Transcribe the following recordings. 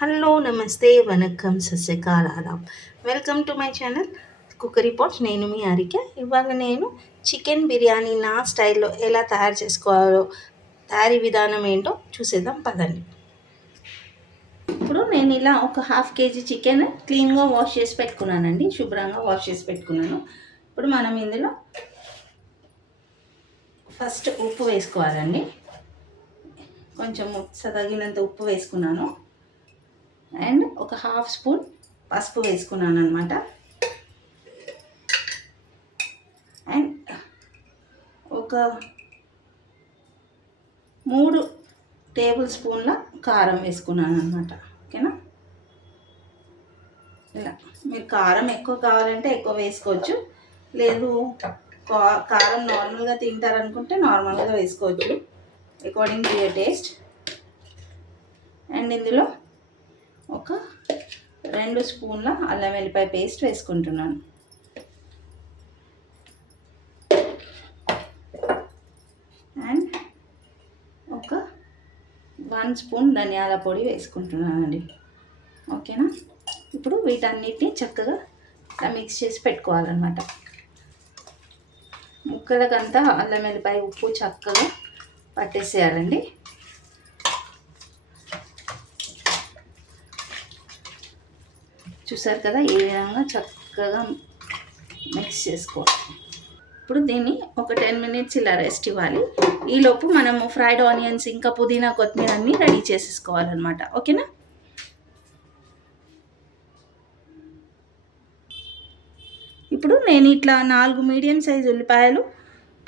Hello నమస్తే వనక్కం సస్యకాల ఆదాబ్. Welcome to my channel cookery pot. నేను మీ హరిక. ఇవాళ నేను చికెన్ బిర్యానీ నా స్టైల్లో ఎలా తయారు చేసుకోవాలో తయారీ విధానం ఏంటో చూసేద్దాం పదండి. ఇప్పుడు నేను ఇలా ఒక హాఫ్ కేజీ చికెన్ క్లీన్గా వాష్ చేసి పెట్టుకున్నానండి, శుభ్రంగా వాష్ చేసి పెట్టుకున్నాను. ఇప్పుడు మనం ఇందులో ఫస్ట్ ఉప్పు వేసుకోవాలండి. కొంచెం తగినంత ఉప్పు వేసుకున్నాను అండ్ ఒక హాఫ్ స్పూన్ పసుపు వేసుకున్నాను అనమాట. అండ్ ఒక 3 టేబుల్ స్పూన్ల కారం వేసుకున్నాను అనమాట. ఓకేనా? ఇలా మీరు కారం ఎక్కువ కావాలంటే ఎక్కువ వేసుకోవచ్చు, లేదు కారం నార్మల్గా తింటారనుకుంటే నార్మల్గా వేసుకోవచ్చు, according to your taste. And ఇందులో ఒక 2 స్పూన్ల అల్లం వెల్లిపాయ పేస్ట్ వేసుకుంటున్నాను. అండ్ ఒక 1 స్పూన్ ధనియాల పొడి వేసుకుంటున్నానండి. ఓకేనా? ఇప్పుడు వీటన్నిటిని చక్కగా ఇట్లా మిక్స్ చేసి పెట్టుకోవాలన్నమాట. ముక్కలకంతా అల్లం వెల్లిపాయ ఉప్పు చక్కగా పట్టేసేయాలండి. చూసారు కదా, ఏ విధంగా చక్కగా మిక్స్ చేసుకోవాలి. ఇప్పుడు దీన్ని ఒక 10 మినిట్స్ ఇలా రెస్ట్ ఇవ్వాలి. ఈలోపు మనము ఫ్రైడ్ ఆనియన్స్ ఇంకా పుదీనా కొత్తిమీర అన్నీ రెడీ చేసేసుకోవాలన్నమాట. ఓకేనా? ఇప్పుడు నేను ఇట్లా 4 మీడియం సైజ్ ఉల్లిపాయలు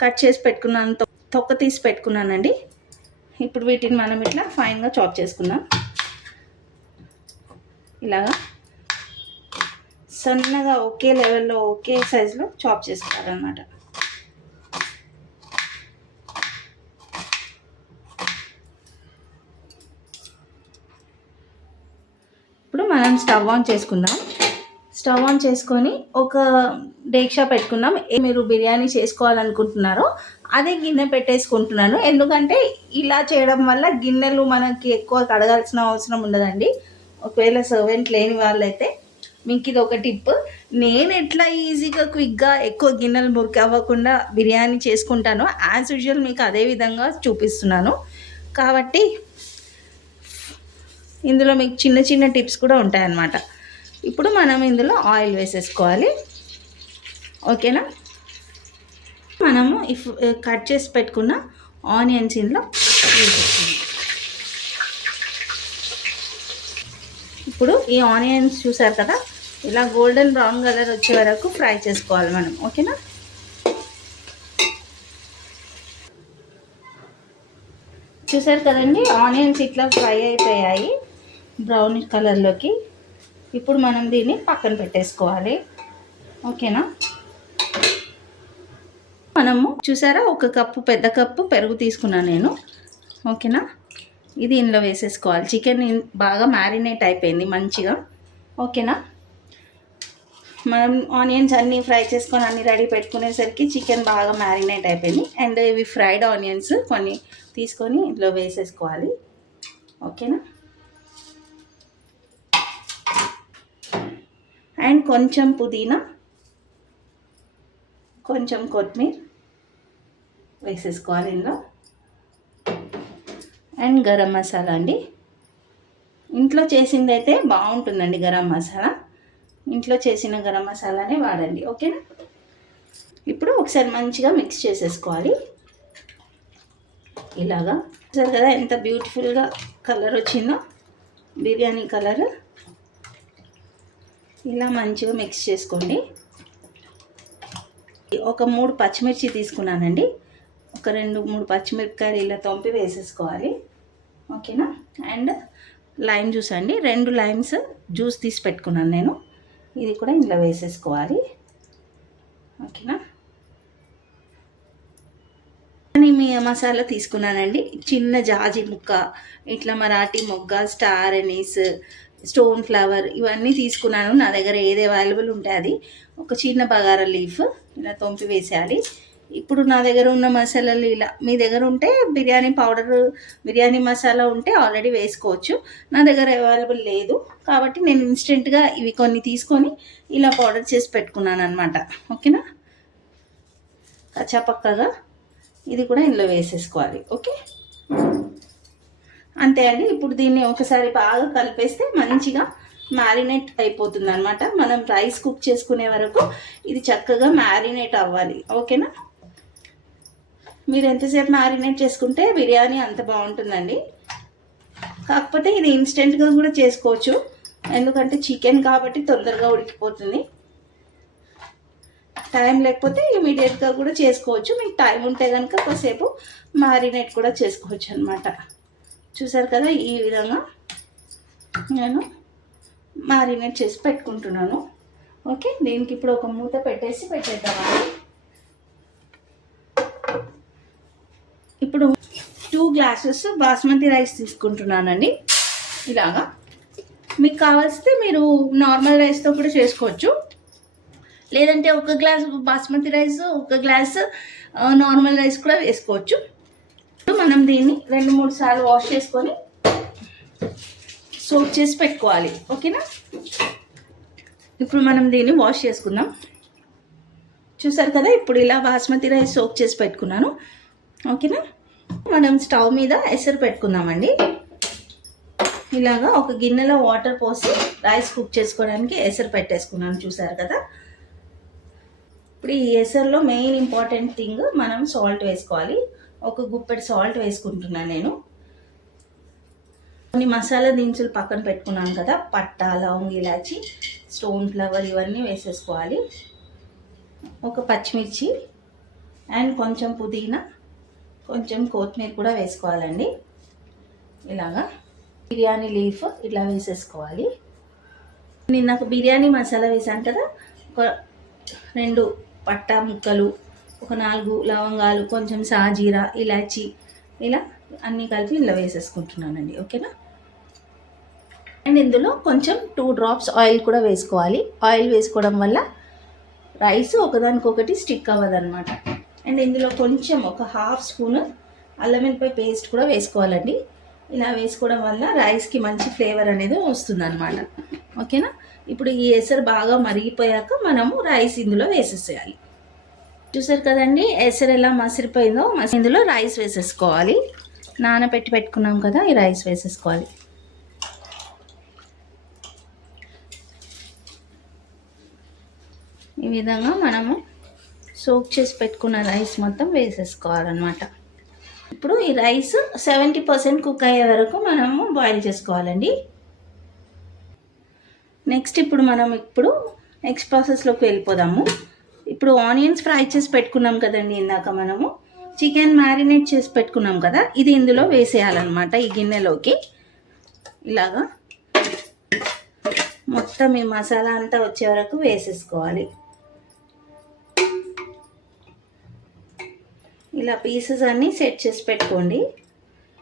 కట్ చేసి పెట్టుకున్నాను, తొక్క తీసి పెట్టుకున్నానండి. ఇప్పుడు వీటిని మనం ఇట్లా ఫైన్గా చాప్ చేసుకుందాం. ఇలాగా సన్నగా ఒకే లెవెల్లో ఒకే సైజులో చాప్ చేసుకోవాలన్నమాట. ఇప్పుడు మనం స్టవ్ ఆన్ చేసుకుందాం. స్టవ్ ఆన్ చేసుకొని ఒక డేక్షా పెట్టుకుందాం. మీరు బిర్యానీ చేసుకోవాలనుకుంటున్నారో అదే గిన్నె పెట్టేసుకుంటున్నాను. ఎందుకంటే ఇలా చేయడం వల్ల గిన్నెలు మనకి ఎక్కువ కడగాల్సిన అవసరం ఉండదండి. ఒకవేళ సర్వెంట్ లేని వాళ్ళైతే మీకు ఇది ఒక టిప్. నేను ఎట్లా ఈజీగా క్విక్గా ఎక్కువ గిన్నెలు మురికి అవ్వకుండా బిర్యానీ చేసుకుంటానో యాజ్ యూజువల్ మీకు అదే విధంగా చూపిస్తున్నాను. కాబట్టి ఇందులో మీకు చిన్న చిన్న టిప్స్ కూడా ఉంటాయన్నమాట. ఇప్పుడు మనం ఇందులో ఆయిల్ వేసేసుకోవాలి. ఓకేనా? మనము కట్ చేసి పెట్టుకున్న ఆనియన్స్ ఇందులో వేసేసుకోవాలి. ఇప్పుడు ఈ ఆనియన్స్ చూసారు కదా, ఇలా గోల్డెన్ బ్రౌన్ కలర్ వచ్చే వరకు ఫ్రై చేసుకోవాలి మనం. ఓకేనా? చూసారు కదండి, ఆనియన్స్ ఇట్లా ఫ్రై అయిపోయాయి బ్రౌన్ కలర్లోకి. ఇప్పుడు మనం దీన్ని పక్కన పెట్టేసుకోవాలి. ఓకేనా? మనము చూసారా, ఒక కప్పు పెద్ద కప్పు పెరుగు తీసుకున్నాను నేను. ఓకేనా? ఇది ఇందులో వేసేసుకోవాలి. చికెన్ బాగా మ్యారినేట్ అయిపోయింది మంచిగా. ఓకేనా? మనం ఆనియన్స్ అన్నీ ఫ్రై చేసుకొని అన్నీ రెడీ పెట్టుకునేసరికి చికెన్ బాగా మ్యారినేట్ అయిపోయింది. అండ్ ఇవి ఫ్రైడ్ ఆనియన్స్ కొన్ని తీసుకొని ఇందులో వేసేసుకోవాలి. ఓకేనా? అండ్ కొంచెం పుదీనా, కొంచెం కొత్తిమీర వేసేసుకోవాలి ఇందులో. అండ్ గరం మసాలా అండి. ఇంట్లో చేసింది అయితే బాగుంటుందండి గరం మసాలా. ఇంట్లో చేసిన గరం మసాలానే వాడండి. ఓకేనా? ఇప్పుడు ఒకసారి మంచిగా మిక్స్ చేసేసుకోవాలి. ఇలాగా చూసారు కదా ఎంత బ్యూటిఫుల్గా కలర్ వచ్చిందో, బిర్యానీ కలర్. ఇలా మంచిగా మిక్స్ చేసుకోండి. ఒక 3 పచ్చిమిర్చి తీసుకున్నానండి. ఒక 2-3 పచ్చిమిరపకాయలు ఇలా తొంపి వేసేసుకోవాలి. ఓకేనా? అండ్ లైమ్ జ్యూస్ అండి, 2 లైమ్స్ జ్యూస్ తీసి పెట్టుకున్నాను నేను. ఇది కూడా ఇందులో వేసేసుకోవాలి. ఓకేనా? మీ మసాలా తీసుకున్నానండి. చిన్న జాజి ముక్క, ఇట్లా మరాఠీ మొగ్గ, స్టార్ ఎనీస్, స్టోన్ ఫ్లవర్ ఇవన్నీ తీసుకున్నాను. నా దగ్గర ఏది అవైలబుల్ ఉంటే అది. ఒక చిన్న బగారా లీఫ్ ఇలా తొంపి వేసేయాలి. ఇప్పుడు నా దగ్గర ఉన్న మసాలాలు ఇలా, మీ దగ్గర ఉంటే బిర్యానీ పౌడర్, బిర్యానీ మసాలా ఉంటే ఆల్రెడీ వేసుకోవచ్చు. నా దగ్గర అవైలబుల్ లేదు కాబట్టి నేను ఇన్స్టెంట్గా ఇవి కొన్ని తీసుకొని ఇలా పౌడర్ చేసి పెట్టుకున్నాను అనమాట. ఓకేనా, కచ్చాపక్కగా ఇది కూడా ఇందులో వేసేసుకోవాలి. ఓకే, అంతే అండి. ఇప్పుడు దీన్ని ఒకసారి బాగా కలిపేస్తే మంచిగా మ్యారినేట్ అయిపోతుంది అనమాట. మనం రైస్ కుక్ చేసుకునే వరకు ఇది చక్కగా మ్యారినేట్ అవ్వాలి. ఓకేనా, మీరు ఎంతసేపు మ్యారినేట్ చేసుకుంటే బిర్యానీ అంత బాగుంటుందండి. కాకపోతే ఇది ఇన్స్టెంట్గా కూడా చేసుకోవచ్చు, ఎందుకంటే చికెన్ కాబట్టి తొందరగా ఉడికిపోతుంది. టైం లేకపోతే ఇమీడియట్గా కూడా చేసుకోవచ్చు. మీకు టైం ఉంటే కనుక కాసేపు మ్యారినేట్ కూడా చేసుకోవచ్చు అనమాట. చూసారు కదా, ఈ విధంగా నేను మ్యారినేట్ చేసి పెట్టుకుంటున్నాను. ఓకే, దీనికి ఇప్పుడు ఒక మూత పెట్టేద్దామండి. ఇప్పుడు 2 గ్లాసెస్ బాస్మతి రైస్ తీసుకుంటున్నానండి. ఇలాగా మీకు కావాల్సితే మీరు నార్మల్ రైస్తో కూడా చేసుకోవచ్చు, లేదంటే 1 glass basmati rice, 1 glass normal rice కూడా వేసుకోవచ్చు. మనం దీన్ని 2-3 సార్లు వాష్ చేసుకొని సోక్ చేసి పెట్టుకోవాలి. ఓకేనా, ఇప్పుడు మనం దీన్ని వాష్ చేసుకుందాం. చూసారు కదా, ఇప్పుడు ఇలా బాస్మతి రైస్ సోక్ చేసి పెట్టుకున్నాను. ఓకేనా, మనం స్టవ్ మీద ఎసరు పెట్టుకుందామండి. ఇలాగా ఒక గిన్నెలో వాటర్ పోసి రైస్ కుక్ చేసుకోవడానికి ఎసరు పెట్టేసుకున్నాను. చూసారు కదా, ఇప్పుడు ఈ ఎసరులో మెయిన్ ఇంపార్టెంట్ థింగ్ మనం సాల్ట్ వేసుకోవాలి. ఒక గుప్పెడు సాల్ట్ వేసుకుంటున్నాను నేను. కొన్ని మసాలా దినుసులు పక్కన పెట్టుకున్నాను కదా, పట్టా, లవంగ్, ఇలాచి, స్టోన్ ఫ్లవర్ ఇవన్నీ వేసేసుకోవాలి. ఒక పచ్చిమిర్చి అండ్ కొంచెం పుదీనా, కొంచెం కొత్తిమీర కూడా వేసుకోవాలండి. ఇలాగా బిర్యానీ లీఫ్ ఇట్లా వేసేసుకోవాలి. నేను నాకు బిర్యానీ మసాలా వేసాను కదా, ఒక 2 పట్టా ముక్కలు, ఒక 4 లవంగాలు, కొంచెం సాజీరా, ఇలాచి, ఇలా అన్నీ కలిపి ఇలా వేసేసుకుంటున్నానండి. ఓకేనా, అండ్ ఇందులో కొంచెం 2 డ్రాప్స్ ఆయిల్ కూడా వేసుకోవాలి. ఆయిల్ వేసుకోవడం వల్ల రైస్ ఒకదానికొకటి స్టిక్ అవ్వదన్నమాట. అండ్ ఇందులో కొంచెం ఒక 1/2 స్పూన్ అల్లం వెల్లిపాయ పేస్ట్ కూడా వేసుకోవాలండి. ఇలా వేసుకోవడం వల్ల రైస్కి మంచి ఫ్లేవర్ అనేది వస్తుందన్నమాట. ఓకేనా, ఇప్పుడు ఈ ఎసరు బాగా మరిగిపోయాక మనము రైస్ ఇందులో వేసేసేయాలి. చూసారు కదండి, ఎసరు ఎలా మసిరిపోయిందో. ఇందులో రైస్ వేసేసుకోవాలి. నానబెట్టి పెట్టుకున్నాం కదా, ఈ రైస్ వేసేసుకోవాలి. ఈ విధంగా మనము సోక్ చేసి పెట్టుకున్న రైస్ మొత్తం వేసేసుకోవాలన్నమాట. ఇప్పుడు ఈ రైస్ 70% కుక్ అయ్యే వరకు మనము బాయిల్ చేసుకోవాలండి. నెక్స్ట్ నెక్స్ట్ ప్రాసెస్లోకి వెళ్ళిపోదాము. ఇప్పుడు ఆనియన్స్ ఫ్రై చేసి పెట్టుకున్నాం కదండి, ఇందాక మనము చికెన్ మ్యారినేట్ చేసి పెట్టుకున్నాం కదా, ఇది ఇందులో వేసేయాలన్నమాట. ఈ గిన్నెలోకి ఇలాగా మొత్తం ఈ మసాలా అంతా వచ్చే వరకు వేసేసుకోవాలి. ఇలా పీసెస్ అన్నీ సెట్ చేసి పెట్టుకోండి.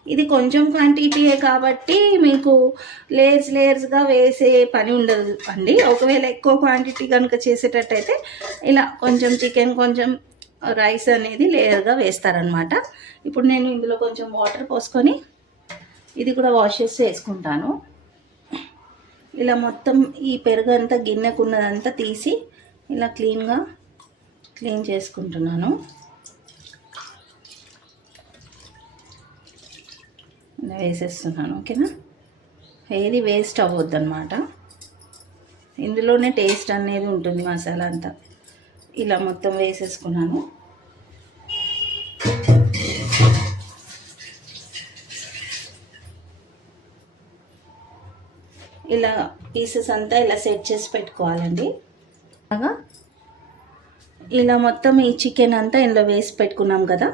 ఇది కొంచెం క్వాంటిటీయే కాబట్టి మీకు లేయర్స్గా వేసే పని ఉండదు అండి. ఒకవేళ ఎక్కువ క్వాంటిటీ కనుక చేసేటట్టయితే ఇలా కొంచెం చికెన్, కొంచెం రైస్ అనేది లేయర్గా వేస్తారనమాట. ఇప్పుడు నేను ఇందులో కొంచెం వాటర్ పోసుకొని ఇది కూడా వాష్ చేసి వేసుకుంటాను. ఇలా మొత్తం ఈ పెరుగు అంతా, గిన్నెకు ఉన్నదంతా తీసి ఇలా క్లీన్ చేసుకుంటున్నాను. ఇలా వేసేస్తున్నాను. ఓకేనా, ఏది వేస్ట్ అవ్వద్దు అనమాట. ఇందులోనే టేస్ట్ అనేది ఉంటుంది, మసాలా అంతా. ఇలా మొత్తం వేసేసుకున్నాను. ఇలా పీసెస్ అంతా ఇలా సెట్ చేసి పెట్టుకోవాలండి. ఇలా మొత్తం ఈ చికెన్ అంతా ఇందులో వేసి పెట్టుకున్నాం కదా.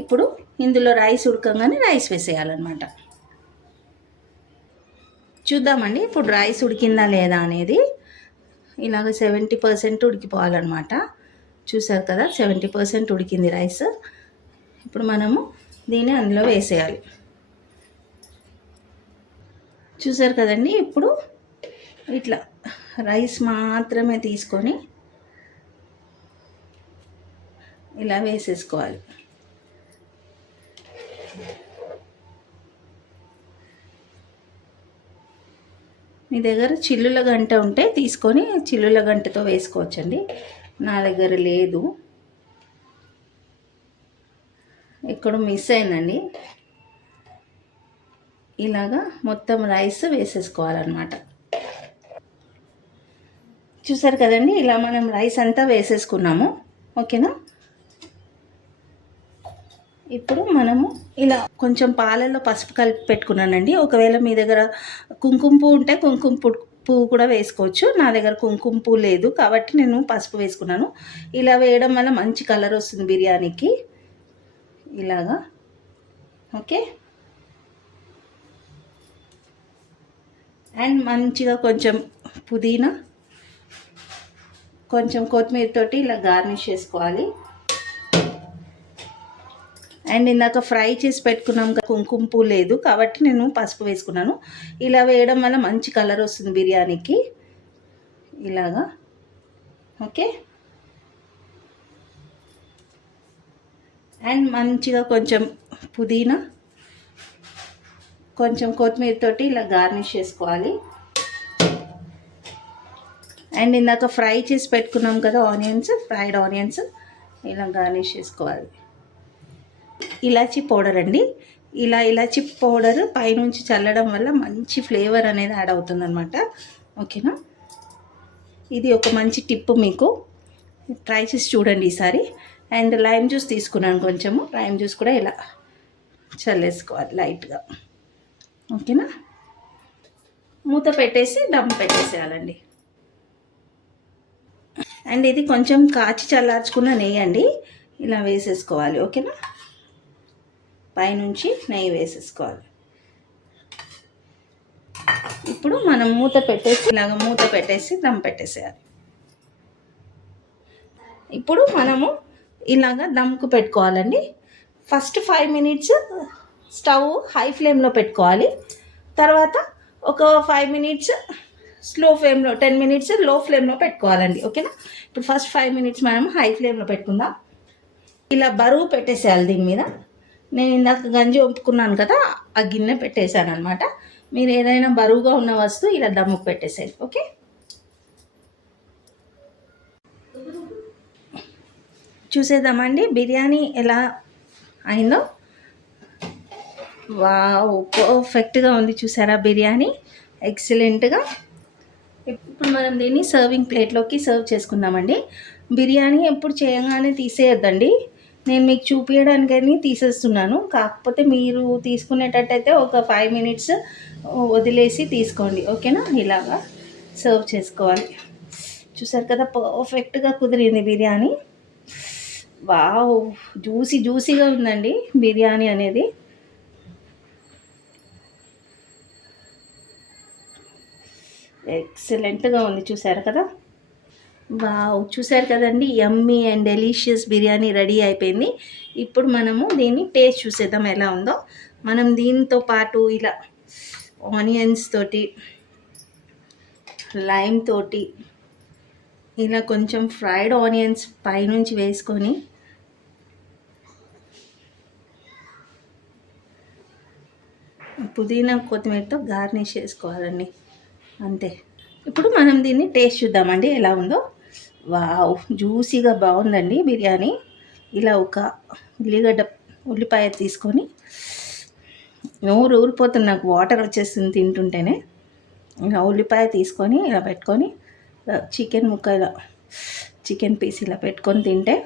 ఇప్పుడు ఇందులో రైస్ ఉడకంగానే రైస్ వేసేయాలన్నమాట. చూద్దామండి ఇప్పుడు రైస్ ఉడికిందా లేదా అనేది. ఇలాగ 70% ఉడికిపోవాలన్నమాట. చూసారు కదా, 70% ఉడికింది రైస్. ఇప్పుడు మనము దీన్ని అందులో వేసేయాలి. చూసారు కదండి, ఇప్పుడు ఇట్లా రైస్ మాత్రమే తీసుకొని ఇలా వేసేసుకోవాలి. మీ దగ్గర చిల్లుల గంట ఉంటే తీసుకొని చిల్లుల గంటతో వేసుకోవచ్చండి. నా దగ్గర లేదు, ఎక్కడో మిస్ అయిందండి. ఇలాగా మొత్తం రైస్ వేసేసుకోవాలన్నమాట. చూసారు కదండి, ఇలా మనం రైస్ అంతా వేసేసుకున్నాము. ఓకేనా. ఇప్పుడు మనము ఇలా కొంచెం పాలల్లో పసుపు కలిపి పెట్టుకున్నానండి. ఒకవేళ మీ దగ్గర కుంకుమ పువ్వు ఉంటే కుంకుమ పువ్వు కూడా వేసుకోవచ్చు. నా దగ్గర కుంకుమ పువ్వు లేదు కాబట్టి నేను పసుపు వేసుకున్నాను. ఇలా వేయడం వల్ల మంచి కలర్ వస్తుంది బిర్యానీకి. ఇలాగా ఓకే. అండ్ మంచిగా కొంచెం పుదీనా, కొంచెం కొత్తిమీరతోటి ఇలా గార్నిష్ చేసుకోవాలి. అండ్ ఇందాక ఫ్రై చేసి పెట్టుకున్నాం కదా, కుంకుమ పువ్వు లేదు కాబట్టి నేను పసుపు వేసుకున్నాను. ఇలా వేయడం వల్ల మంచి కలర్ వస్తుంది బిర్యానీకి. ఇలాగా ఓకే. అండ్ మంచిగా కొంచెం పుదీనా, కొంచెం కొత్తిమీరతోటి ఇలా గార్నిష్ చేసుకోవాలి. అండ్ ఇందాక ఫ్రై చేసి పెట్టుకున్నాం కదా ఆనియన్స్, ఫ్రైడ్ ఆనియన్స్ ఇలా గార్నిష్ చేసుకోవాలి. ఇలాచీ పౌడర్ అండి. ఇలా ఇలాచీ పౌడర్ పైనుంచి చల్లడం వల్ల మంచి ఫ్లేవర్ అనేది యాడ్ అవుతుంది అనమాట. ఓకేనా. ఇది ఒక మంచి టిప్, మీకు ట్రై చేసి చూడండి ఈసారి. అండ్ లైమ్ జ్యూస్ తీసుకున్నాను కొంచెము, లైమ్ జ్యూస్ కూడా ఇలా చల్లేసుకోవాలి లైట్గా. ఓకేనా. మూత పెట్టేసి దమ్ పెట్టేసేయాలండి. అండ్ ఇది కొంచెం కాచి చల్లార్చుకున్న నెయ్యి అండి, ఇలా వేసేసుకోవాలి. ఓకేనా. పైనుంచి నెయ్యి వేసేసుకోవాలి. ఇప్పుడు మనం మూత పెట్టేసి ఇలాగ మూత పెట్టేసి దమ్ పెట్టేసేయాలి. ఇప్పుడు మనము ఇలాగ దమ్కు పెట్టుకోవాలండి. ఫస్ట్ 5 మినిట్స్ స్టవ్ హై ఫ్లేమ్లో పెట్టుకోవాలి. తర్వాత ఒక 5 మినిట్స్ స్లో ఫ్లేమ్లో, 10 మినిట్స్ లో ఫ్లేమ్లో పెట్టుకోవాలండి. ఓకేనా. ఇప్పుడు ఫస్ట్ 5 మినిట్స్ మనం హై ఫ్లేమ్లో పెట్టుకుందాం. ఇలా బరువు పెట్టేసేయాలి దీని మీద. నేను ఇందాక గంజి వంపుకున్నాను కదా, ఆ గిన్నె పెట్టేశాను అనమాట. మీరు ఏదైనా బరువుగా ఉన్న వస్తువు ఇలా దమ్ముకు పెట్టేసేది. ఓకే. చూసేద్దామండి బిర్యానీ ఎలా అయిందో. వావ్, పర్ఫెక్ట్గా ఉంది. చూసారా బిర్యానీ, ఎక్సలెంట్గా. ఇప్పుడు మనం దీన్ని సర్వింగ్ ప్లేట్లోకి సర్వ్ చేసుకుందామండి. బిర్యానీ ఎప్పుడు చేయగానే తీసేయొద్దండి. నేను మీకు చూపించడానికని తీసేస్తున్నాను. కాకపోతే మీరు తీసుకునేటట్టయితే ఒక 5 మినిట్స్ వదిలేసి తీసుకోండి. ఓకేనా. ఇలాగా సర్వ్ చేసుకోవాలి. చూసారు కదా, పర్ఫెక్ట్గా కుదిరింది బిర్యానీ. వావ్, జ్యూసీగా ఉందండి బిర్యానీ అనేది. ఎక్సలెంట్గా ఉంది. చూసారు కదా. వావ్, చూసారు కదండి, యమ్మీ అండ్ డెలీషియస్ బిర్యానీ రెడీ అయిపోయింది. ఇప్పుడు మనము దీన్ని టేస్ట్ చూసేద్దాం ఎలా ఉందో. మనం దీంతో పాటు ఇలా ఆనియన్స్ తోటి, లైమ్ తోటి, ఇలా కొంచెం ఫ్రైడ్ ఆనియన్స్ పైనుంచి వేసుకొని పుదీనా కొత్తిమీరతో గార్నిష్ చేసుకోవాలండి. అంతే. ఇప్పుడు మనం దీన్ని టేస్ట్ చూద్దామండి ఎలా ఉందో. వావ్, జ్యూసీగా బాగుందండి బిర్యానీ. ఇలా ఒక ఉల్లిపాయ తీసుకొని, నోరు ఊరిపోతుంది నాకు, వాటర్ వచ్చేస్తుంది తింటుంటేనే. ఇలా ఉల్లిపాయ తీసుకొని ఇలా పెట్టుకొని, చికెన్ ముక్క ఇలా, చికెన్ పీస్ ఇలా పెట్టుకొని తింటే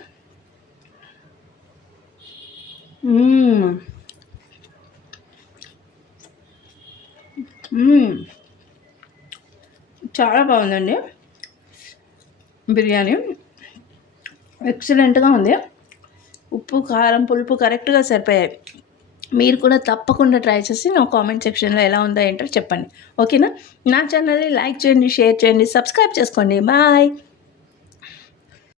చాలా బాగుందండి బిర్యానీ. ఎక్సలెంట్గా ఉంది. ఉప్పు, కారం, పులుపు కరెక్ట్గా సరిపోయాయి. మీరు కూడా తప్పకుండా ట్రై చేసి నా కామెంట్ సెక్షన్లో ఎలా ఉందో ఏంటో చెప్పండి. ఓకేనా. నా ఛానల్ని లైక్ చేయండి, షేర్ చేయండి, సబ్స్క్రైబ్ చేసుకోండి. బాయ్.